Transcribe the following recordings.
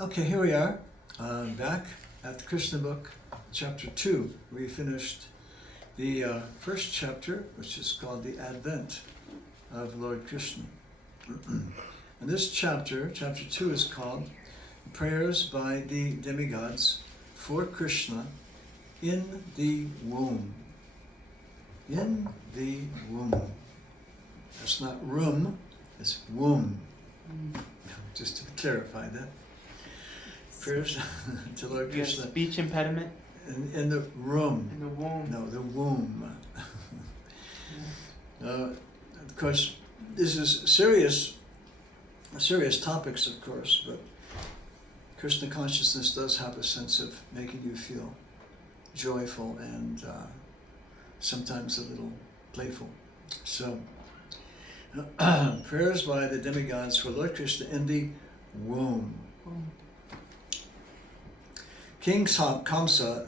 Okay, here we are, back at the Krishna book, chapter 2. We finished the first chapter, which is called the Advent of Lord Krishna. And this chapter, chapter 2, is called Prayers by the Demigods for Krishna in the Womb. In the womb. That's not room, it's womb. Just to clarify that. Prayers to Lord Krishna. Speech impediment? In the room. In the womb. No, the womb. Of course, this is serious topics, of course, but Krishna consciousness does have a sense of making you feel joyful and sometimes a little playful. So, prayers by the demigods for Lord Krishna in the womb. King Kamsa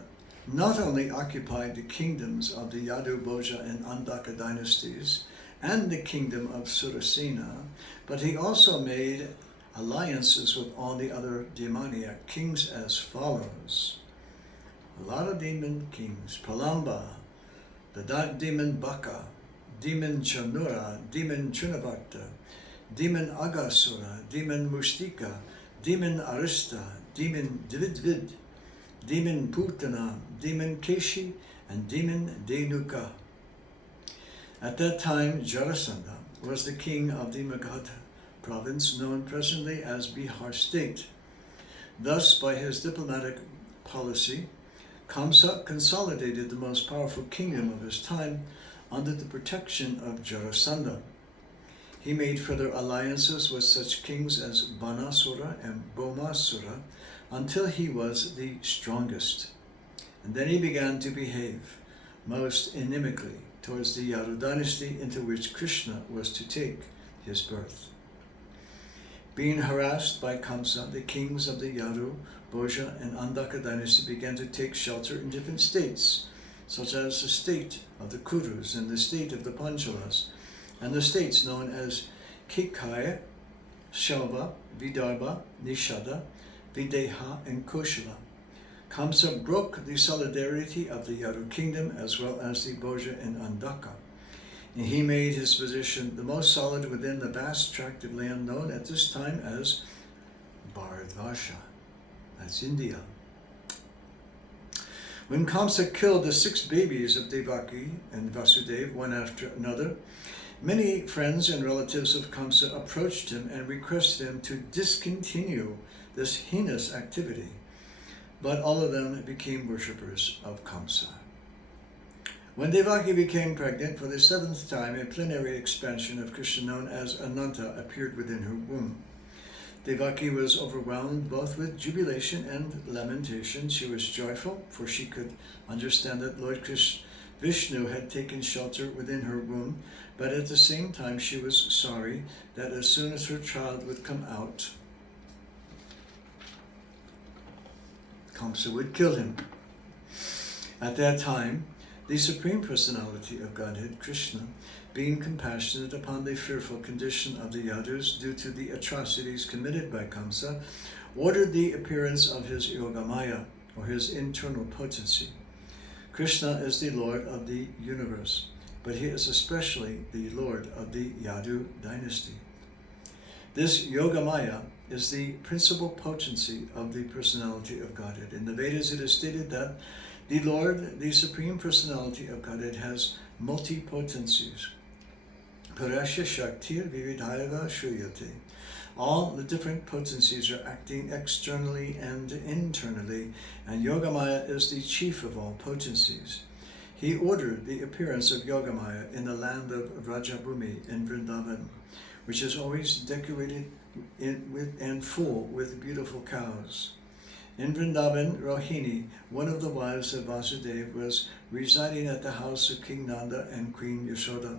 not only occupied the kingdoms of the Yadu, Bhoja, and Andaka dynasties and the kingdom of Surasena, but he also made alliances with all the other demoniac kings as follows. A lot of demon kings: Pralamba, the demon Baka, demon Chanura, demon Chunabhakta, demon Agasura, demon Mustika, demon Arista, demon Dvidvid, demon Putana, demon Keshi, and demon Denuka. At that time, Jarasandha was the king of the Magadha province, known presently as Bihar state. Thus, by his diplomatic policy, Kamsa consolidated the most powerful kingdom of his time under the protection of Jarasandha. He made further alliances with such kings as Banasura and Bomasura until he was the strongest. And then he began to behave most inimically towards the Yadu dynasty, into which Krishna was to take his birth. Being harassed by Kamsa, the kings of the Yadu, Bhoja, and Andaka dynasty began to take shelter in different states, such as the state of the Kurus and the state of the Panchalas, and the states known as Kekaya, Shelva, Vidarbha, Nishada, Videha, and Koshala. Kamsa broke the solidarity of the Yadu kingdom as well as the Bhoja and Andaka. And he made his position the most solid within the vast tract of land known at this time as Bharatvarsha. That's India. When Kamsa killed the 6 babies of Devaki and Vasudeva one after another, many friends and relatives of Kamsa approached him and requested him to discontinue this heinous activity, but all of them became worshippers of Kamsa. When Devaki became pregnant for the 7th time, a plenary expansion of Krishna known as Ananta appeared within her womb. Devaki was overwhelmed both with jubilation and lamentation. She was joyful, for she could understand that Lord Vishnu had taken shelter within her womb, but at the same time she was sorry that as soon as her child would come out, Kamsa would kill him. At that time, the Supreme Personality of Godhead, Krishna, being compassionate upon the fearful condition of the Yadus due to the atrocities committed by Kamsa, ordered the appearance of his Yogamaya, or his internal potency. Krishna is the Lord of the universe, but he is especially the Lord of the Yadu dynasty. This Yogamaya is the principal potency of the personality of Godhead. In the Vedas it is stated that the Lord, the Supreme Personality of Godhead, has multi-potencies. Parasya Shaktir Vividhayava Shruyate. All the different potencies are acting externally and internally, and Yogamaya is the chief of all potencies. He ordered the appearance of Yogamaya in the land of Vrajabhumi in Vrindavan, which is always decorated and full with beautiful cows. In Vrindavan, Rohini, one of the wives of Vasudeva, was residing at the house of King Nanda and Queen Yashoda.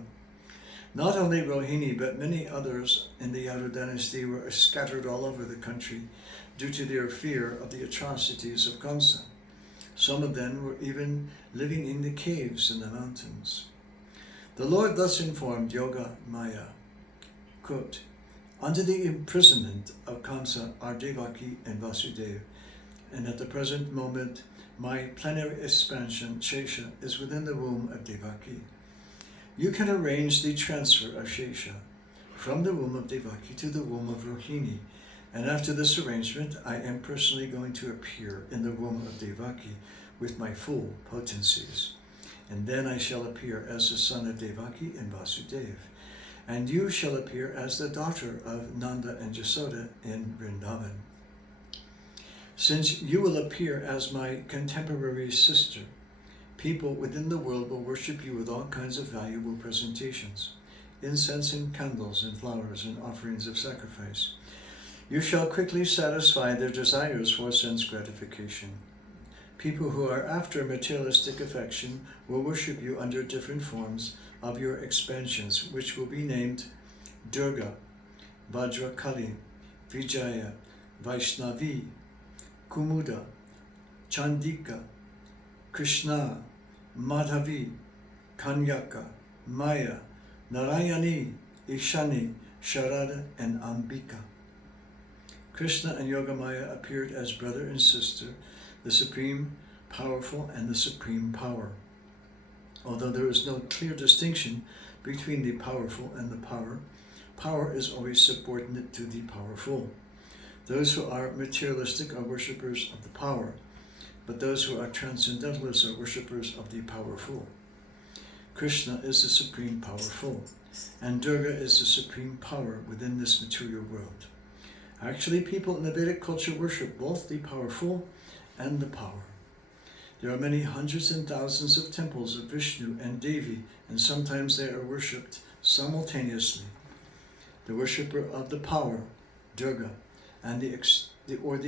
Not only Rohini, but many others in the Yadu dynasty were scattered all over the country due to their fear of the atrocities of Kamsa. Some of them were even living in the caves in the mountains. The Lord thus informed Yoga Maya, quote, Under the imprisonment of Kamsa are Devaki and Vasudeva, and at the present moment my plenary expansion, Shesha, is within the womb of Devaki. You can arrange the transfer of Shesha from the womb of Devaki to the womb of Rohini, and after this arrangement I am personally going to appear in the womb of Devaki with my full potencies. And then I shall appear as the son of Devaki and Vasudeva, and you shall appear as the daughter of Nanda and Jasoda in Vrindavan. Since you will appear as my contemporary sister, people within the world will worship you with all kinds of valuable presentations, incense and candles and flowers and offerings of sacrifice. You shall quickly satisfy their desires for sense gratification. People who are after materialistic affection will worship you under different forms of your expansions, which will be named Durga, Vajrakali, Vijaya, Vaishnavi, Kumuda, Chandika, Krishna, Madhavi, Kanyaka, Maya, Narayani, Ishani, Sharada, and Ambika. Krishna and Yogamaya appeared as brother and sister, the Supreme Powerful and the Supreme Power. Although there is no clear distinction between the powerful and the power, power is always subordinate to the powerful. Those who are materialistic are worshippers of the power, but those who are transcendentalists are worshippers of the powerful. Krishna is the Supreme Powerful, and Durga is the Supreme Power within this material world. Actually, people in the Vedic culture worship both the powerful and the power. There are many hundreds and thousands of temples of Vishnu and Devi, and sometimes they are worshipped simultaneously. The worshipper of the power, Durga, and the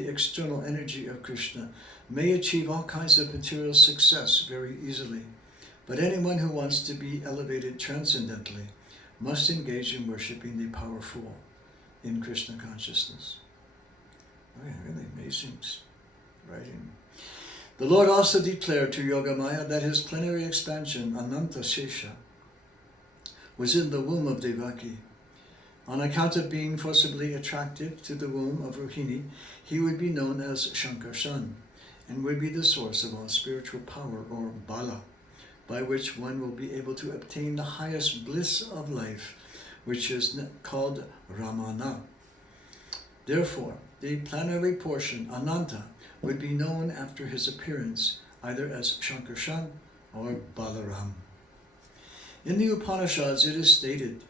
external energy of Krishna may achieve all kinds of material success very easily, but anyone who wants to be elevated transcendently must engage in worshipping the powerful in Krishna consciousness. Oh, yeah, really amazing writing. The Lord also declared to Yogamaya that his plenary expansion, Ananta Shesha, was in the womb of Devaki. On account of being forcibly attracted to the womb of Rohini, he would be known as Shankarshan and would be the source of all spiritual power, or bala, by which one will be able to obtain the highest bliss of life, which is called Ramana. Therefore, the plenary portion, Ananta, would be known after his appearance either as Shankarshan or Balaram. In the Upanishads it is stated,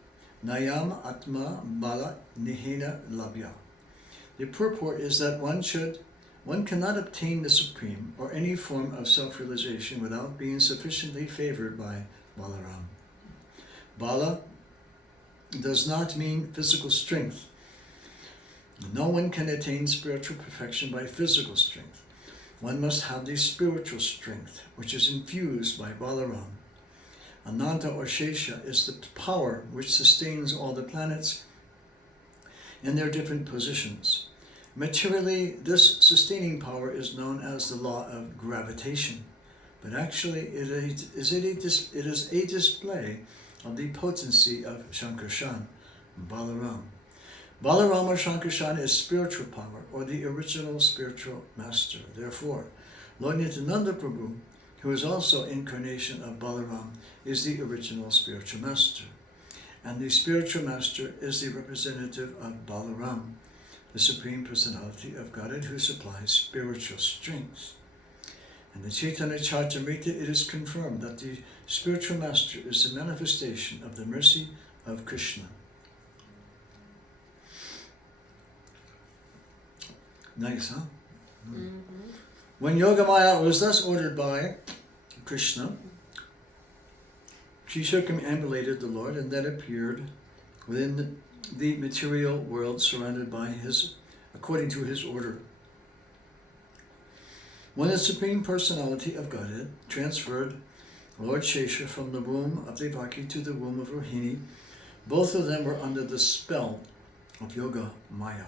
Nayam Atma Bala Nihena Labhya. The purport is that one cannot obtain the supreme or any form of self-realization without being sufficiently favored by Balaram. Bala does not mean physical strength. No one can attain spiritual perfection by physical strength. One must have the spiritual strength, which is infused by Balaram. Ananta or Shesha is the power which sustains all the planets in their different positions. Materially, this sustaining power is known as the law of gravitation, but actually it is a display of the potency of Shankarshan, Balaram. Balaram or Shankarshan is spiritual power, or the original spiritual master. Therefore, Lord Nityananda Prabhu, who is also incarnation of Balaram, is the original spiritual master. And the spiritual master is the representative of Balaram, the Supreme Personality of Godhead, who supplies spiritual strength. In the Chaitanya Charitamrita, it is confirmed that the spiritual master is the manifestation of the mercy of Krishna. Nice, huh? Mm-hmm. When Yogamaya was thus ordered by Krishna, she circumambulated the Lord and then appeared within the material world surrounded by according to his order. When the Supreme Personality of Godhead transferred Lord Shesha from the womb of Devaki to the womb of Rohini, both of them were under the spell of Yoga Maya,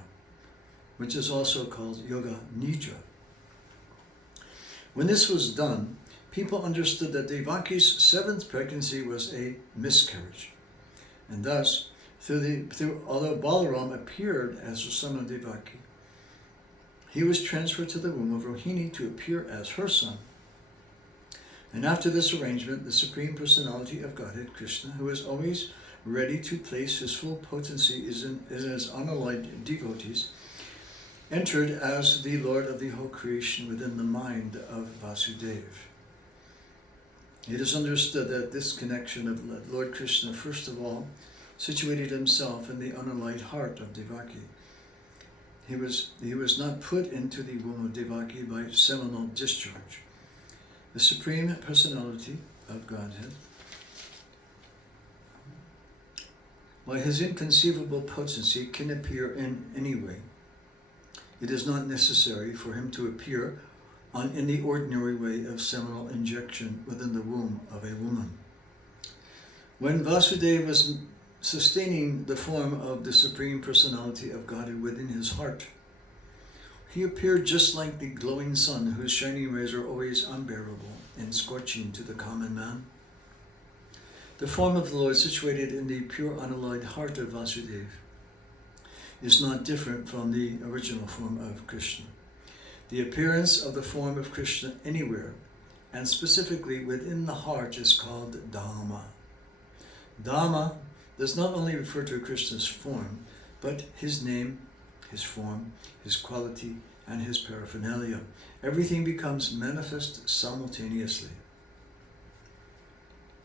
which is also called Yoga Nidra. When this was done, people understood that Devaki's seventh pregnancy was a miscarriage, and thus Although Balaram appeared as the son of Devaki, he was transferred to the womb of Rohini to appear as her son. And after this arrangement, the Supreme Personality of Godhead, Krishna, who is always ready to place his full potency in his unallied devotees, entered as the Lord of the whole creation within the mind of Vasudeva. It is understood that this connection of Lord Krishna, first of all, situated himself in the unallied heart of Devaki. He was not put into the womb of Devaki by seminal discharge. The Supreme Personality of Godhead, by his inconceivable potency, can appear in any way. It is not necessary for him to appear in the ordinary way of seminal injection within the womb of a woman. When Vasudeva was sustaining the form of the Supreme Personality of Godhead within his heart, he appeared just like the glowing sun, whose shining rays are always unbearable and scorching to the common man. The form of the Lord, situated in the pure unalloyed heart of Vasudeva, is not different from the original form of Krishna. The appearance of the form of Krishna anywhere, and specifically within the heart, is called Dhamma. Dhamma does not only refer to Krishna's form, but his name, his form, his quality, and his paraphernalia. Everything becomes manifest simultaneously.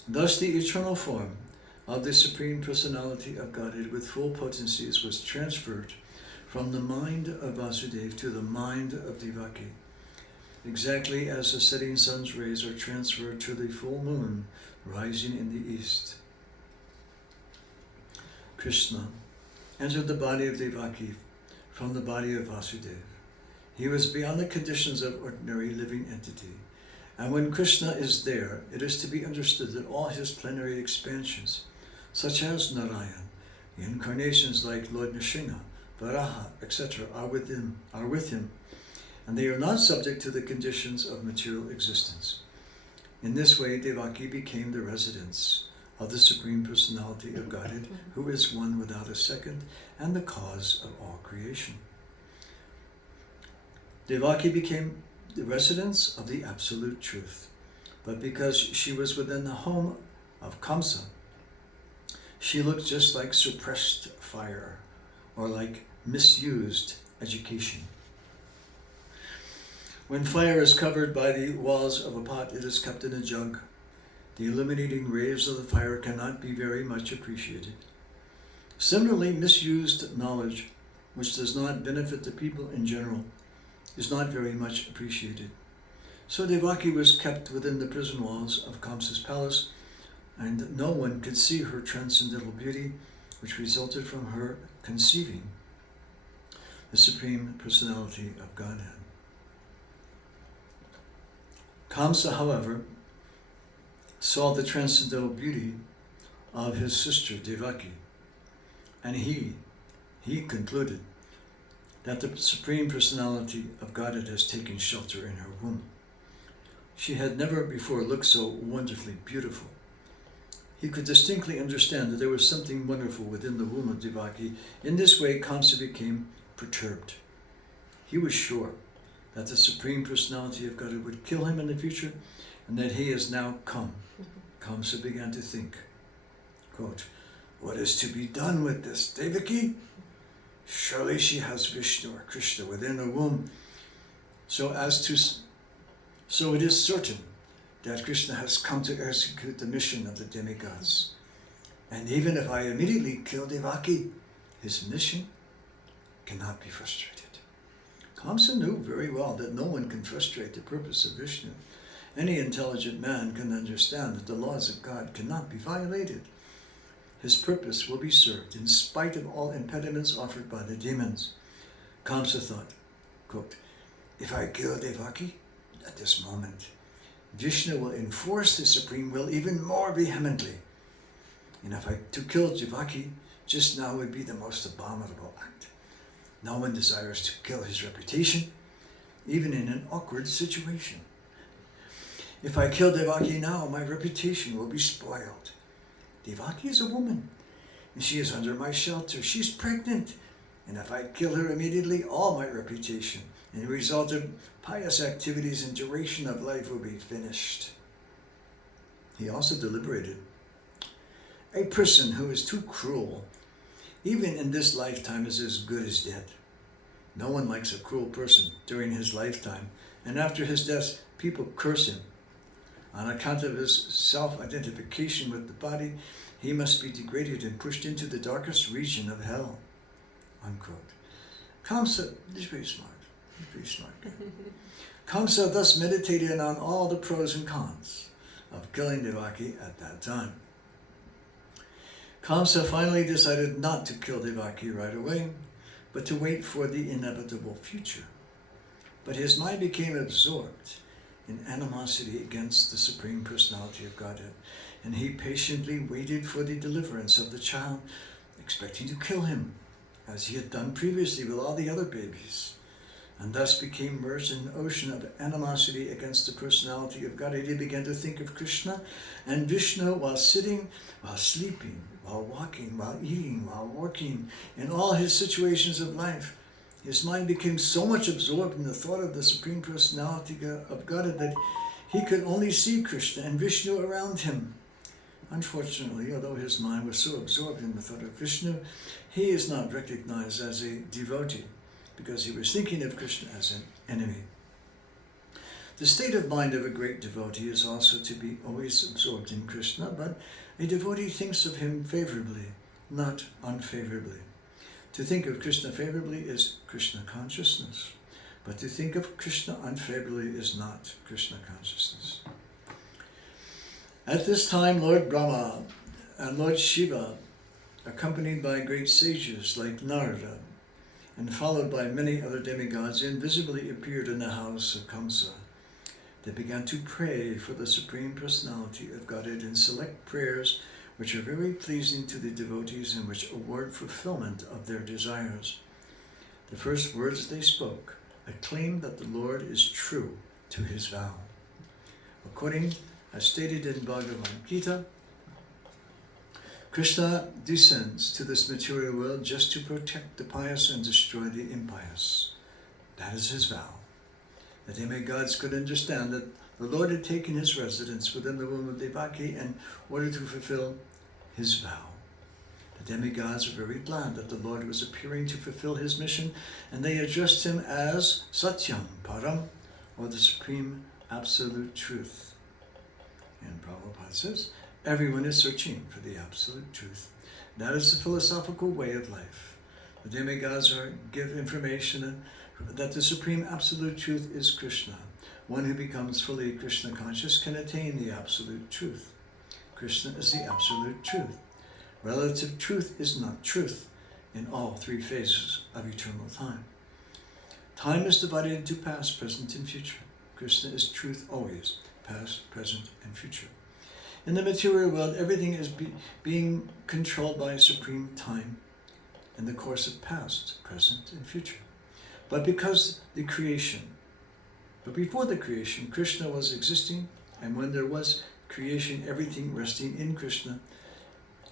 Thus the eternal form of the Supreme Personality of Godhead with full potencies was transferred from the mind of Vasudeva to the mind of Devaki, exactly as the setting sun's rays are transferred to the full moon rising in the east. Krishna entered the body of Devaki from the body of Vasudeva. He was beyond the conditions of ordinary living entity. And when Krishna is there, it is to be understood that all his plenary expansions, such as Narayan, the incarnations like Lord Nrsimha, Varaha, etc., are with him, and they are not subject to the conditions of material existence. In this way, Devaki became the residence of the Supreme Personality of Godhead, who is one without a second and the cause of all creation. Devaki became the residence of the Absolute Truth, but because she was within the home of Kamsa, she looked just like suppressed fire or like misused education. When fire is covered by the walls of a pot, it is kept in a jug. The illuminating rays of the fire cannot be very much appreciated. Similarly, misused knowledge, which does not benefit the people in general, is not very much appreciated. So Devaki was kept within the prison walls of Kamsa's palace, and no one could see her transcendental beauty, which resulted from her conceiving the Supreme Personality of Godhead. Kamsa, however, saw the transcendental beauty of his sister Devaki, and he concluded that the Supreme Personality of Godhead has taken shelter in her womb. She had never before looked so wonderfully beautiful. He could distinctly understand that there was something wonderful within the womb of Devaki. In this way, Kamsa became perturbed. He was sure that the Supreme Personality of Godhead would kill him in the future, and that he has now come. Kamsa began to think, quote, "What is to be done with this Devaki? Surely she has Vishnu or Krishna within her womb, so it is certain that Krishna has come to execute the mission of the demigods. And even if I immediately kill Devaki, his mission cannot be frustrated." Kamsa knew very well that no one can frustrate the purpose of Vishnu. Any intelligent man can understand that the laws of God cannot be violated. His purpose will be served in spite of all impediments offered by the demons. Kamsa thought, quote, "If I kill Devaki at this moment, Vishnu will enforce his supreme will even more vehemently. And if to kill Devaki just now would be the most abominable act. No one desires to kill his reputation, even in an awkward situation. If I kill Devaki now, my reputation will be spoiled. Devaki is a woman, and she is under my shelter. She's pregnant, and if I kill her immediately, all my reputation and the result of pious activities and duration of life will be finished. He also deliberated. A person who is too cruel, even in this lifetime, is as good as dead. No one likes a cruel person during his lifetime, and after his death, people curse him. On account of his self-identification with the body, he must be degraded and pushed into the darkest region of hell. Unquote. Kamsa is very smart. He's pretty smart. Kamsa thus meditated on all the pros and cons of killing Devaki at that time. Kamsa finally decided not to kill Devaki right away, but to wait for the inevitable future. But his mind became absorbed in animosity against the Supreme Personality of Godhead, and he patiently waited for the deliverance of the child, expecting to kill him, as he had done previously with all the other babies, and thus became merged in an ocean of animosity against the Personality of Godhead. He began to think of Krishna and Vishnu while sitting, while sleeping, while walking, while eating, while working, in all his situations of life. His mind became so much absorbed in the thought of the Supreme Personality of Godhead that he could only see Krishna and Vishnu around him. Unfortunately, although his mind was so absorbed in the thought of Vishnu, he is not recognized as a devotee because he was thinking of Krishna as an enemy. The state of mind of a great devotee is also to be always absorbed in Krishna, but a devotee thinks of him favorably, not unfavorably. To think of Krishna favorably is Krishna consciousness, but to think of Krishna unfavorably is not Krishna consciousness. At this time, Lord Brahma and Lord Shiva, accompanied by great sages like Narada, and followed by many other demigods, invisibly appeared in the house of Kamsa. They began to pray for the Supreme Personality of Godhead in select prayers which are very pleasing to the devotees and which award fulfillment of their desires. The first words they spoke acclaimed that the Lord is true to his vow. According as stated in Bhagavad Gita, Krishna descends to this material world just to protect the pious and destroy the impious. That is his vow. The demigods could understand that the Lord had taken his residence within the womb of Devaki in order to fulfill his vow. The demigods were very glad that the Lord was appearing to fulfill his mission, and they addressed him as Satyam Param, or the Supreme Absolute Truth. And Prabhupada says, everyone is searching for the Absolute Truth. That is the philosophical way of life. The demigods give information that the Supreme Absolute Truth is Krishna. One who becomes fully Krishna conscious can attain the Absolute Truth. Krishna is the Absolute Truth. Relative truth is not truth in all three phases of eternal time. Time is divided into past, present, and future. Krishna is truth always, past, present, and future. In the material world, everything is being controlled by supreme time in the course of past, present, and future. But before the creation, Krishna was existing, and when there was creation, everything resting in Krishna.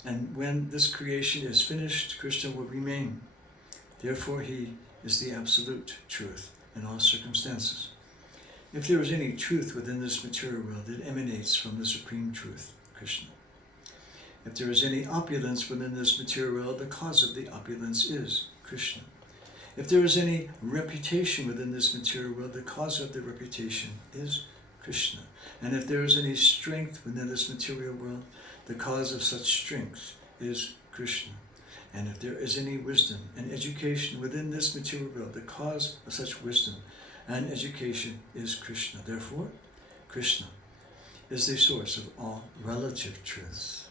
And when this creation is finished, Krishna will remain. Therefore, he is the absolute truth in all circumstances. If there is any truth within this material world, it emanates from the Supreme Truth, Krishna. If there is any opulence within this material world, the cause of the opulence is Krishna. If there is any reputation within this material world, the cause of the reputation is Krishna. And if there is any strength within this material world, the cause of such strength is Krishna. And if there is any wisdom and education within this material world, the cause of such wisdom and education is Krishna. Therefore, Krishna is the source of all relative truths.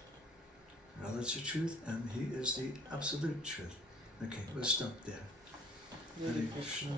Relative truth, and he is the absolute truth. Okay, we'll stop there. Hare Krishna.